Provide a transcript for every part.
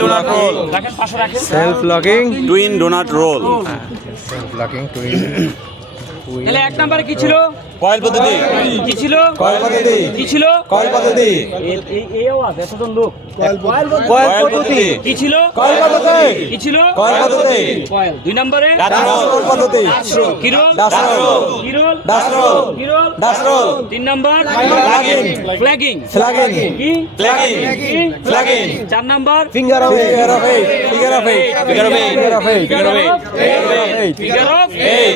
Donut roll, self locking twin donut roll. Self locking twin তাহলে এক নম্বরে কি ছিল? কয়েল পদ্ধতি, কি ছিল? কয়েল পদ্ধতি কি ছিল? কয়েল পদ্ধতি এই আওয়াজ এতজন লোক কয়েল পদ্ধতি কি ছিল? কয়েল পদ্ধতি কি ছিল? কয়েল পদ্ধতি কয়েল। দুই নম্বরে ডাসরোল পদ্ধতি কিরোল ডাসরোল কিরোল ডাসরোল কিরোল। ডাসরোল তিন নম্বর ফ্ল্যাগিং ফ্ল্যাগিং ফ্ল্যাগিং কি? ফ্ল্যাগিং, কি? ফ্ল্যাগিং, চার নম্বর finger of eight finger of eight figure of eight, finger of eight figure of eight, figure of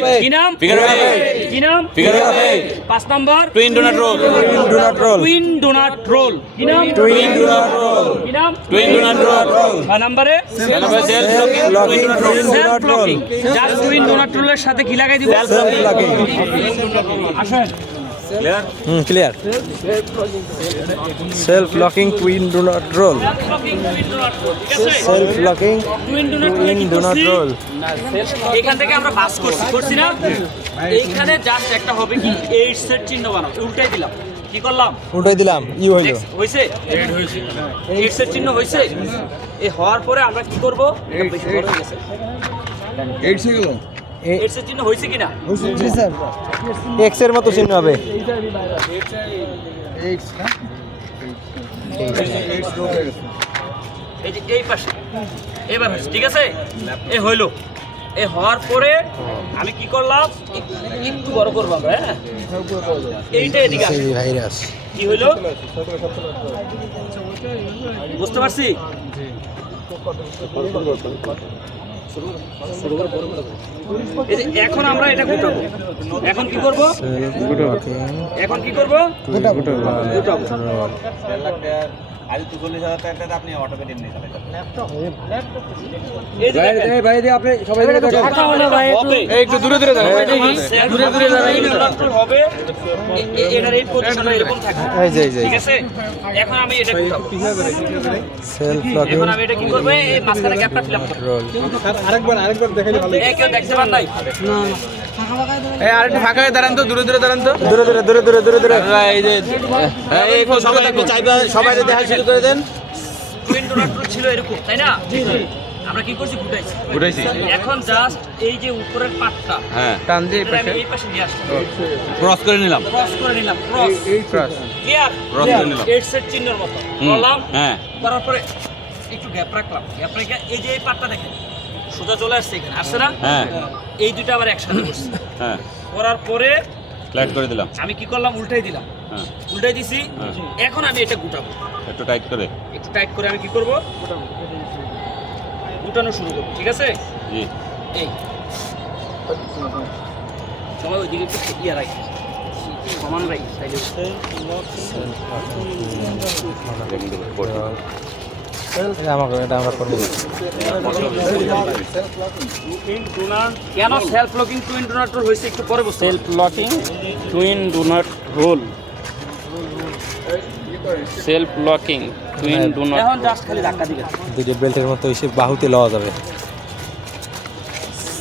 eight, কি নাম? ফিগার অফ এইট, কি নাম? ফিগার অফ এইট, পাঁচ নম্বর twin donut roll, donut roll twin donut roll কি নাম? Twin donut roll কি নাম? Twin donut roll. ছয় নম্বরে self locking, twin donut roll, self locking. যার টুইন ডোনাট রোলের সাথে কি লাগাই দিব? সেলফ লকিং আসেন clear? Clear self locking twin donut roll self locking twin donut twin donut roll এখান থেকে আমরা পাস করছি না? এইখানে জাস্ট একটা হবে কি এইটস এর চিহ্ন বানাবো, উল্টাই দিলাম। কি করলাম? উল্টাই দিলাম ইউ হইল হইছে? এইটস এর চিহ্ন হইছে? এই হওয়ার পরে আমরা কি করব? এইটস এর চিহ্ন হইছে কিনা? এক্স এর মতো চিহ্ন হবে এই যে এই পাশে এবার হয়েছে, ঠিক আছে? এই হইলো। এই হওয়ার পরে আমি কি করলাম? একটু বড় করবো আমরা, হ্যাঁ? এইটা এদিকে আসে। ভাইরাস কি হইলো? বুঝতে পারছি? এই যে এখন আমরা এটা গুটাবো। এখন কি করব? এখন কি করব? গুটাবো। আজ তো 40,000 টাকা আপনি অটোমেটিক নিয়ে চলে যাবেন। এই যে দেখেন। ভাই আপনি সবাই হবে। একটু দূরে দূরে দূরে দূরে দাঁড়াই হবে। এটার এই পজিশনে এরকম থাকে। এই যে ঠিক আছে? এখন আমি এটা গুটাবো। সেলফ লকিং এখন আমি এটা কি করব? এই মাঝখানে গ্যাপটা ফিল আপ করব। রোল আরেকবার দেখাইলে ভালো। এই কেউ দেখতে পান নাই? এই আরেকটু ফাঁকা হয়ে দাঁড়ান তো, দূরে দূরে দাঁড়ান তো। দূরে দূরে দূরে দূরে দূরে দূরে এই যে এই সবাই একটু চাইবা, সবাই দেখা শুরু করে দেন। টুইন ডোনাট রোল ছিল এরকম, তাই না? আমরা কি করছি? গুটাইছি। গুটাইছি। এখন জাস্ট এই যে উপরের পাটটা হ্যাঁ, টান দিয়ে এটা আমি এই পাশে নিয়ে আসছি। ক্রস করে নিলাম, ক্রস করে নিলাম। Cross clear? ক্রস করে নিলাম। এইট সেট চিহ্নের মতো করলাম। হ্যাঁ, করার পরে একটু গ্যাপ রাখলাম। গ্যাপ রেখে এই যে এই পাটটা দেখেন সোজা চলে আসছে এখানে, আসছে না? হ্যাঁ, এই দুটো আবার একসাথে করছি। হ্যাঁ, করার পরে ফ্ল্যাট করে দিলাম। আমি কি করলাম? উল্টাই দিলাম। হ্যাঁ, উল্টাই দিছি। হ্যাঁ। এখন আমি এটা গুটাবো। একটু টাইট করে। একটু টাইট করে আমি কি করব? গুটানো শুরু করব। ঠিক আছে? জি, এই সবাই ওইদিকে একটু ইয়ে রাখি, সমান রাখি সাইডে। এটা আমরা করবো কেন self locking twin donut roll হয়েছে একটু পরে বুঝতে। Self locking twin donut roll self locking twin donut এখন জাস্ট খালি ধাক্কা দিবে। দুটো বেল্টের মতো এসে বাহুতে লওয়া যাবে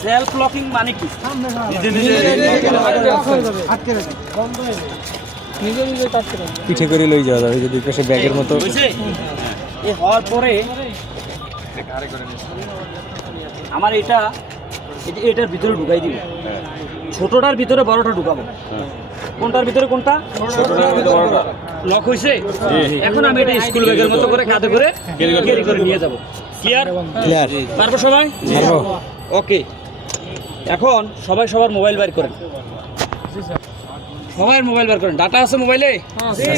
সেলফ লকিং মানে কি? পিঠে করে লই যাওয়া যাবে যদি পাশে ব্যাগের মতো হয়েছে? এ হওয়ার পরে আমার এটা এটার ভিতরে ঢুকাই দিব। ছোটটার ভিতরে বড়টা ঢুকাবো। কোনটার ভিতরে কোনটা? লক হয়েছে? এখন আমি এটা স্কুল ব্যাগের মতো করে কাঁধে করে ক্যারি করে নিয়ে যাব। ক্লিয়ার? ক্লিয়ার পারবো সবাই? পারবো ওকে। এখন সবাই সবার মোবাইল বের করেন। সবাই মোবাইল বের করেন। ডাটা আছে মোবাইলে? আছে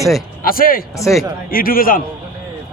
আছে? আছে ইউটিউবে যান।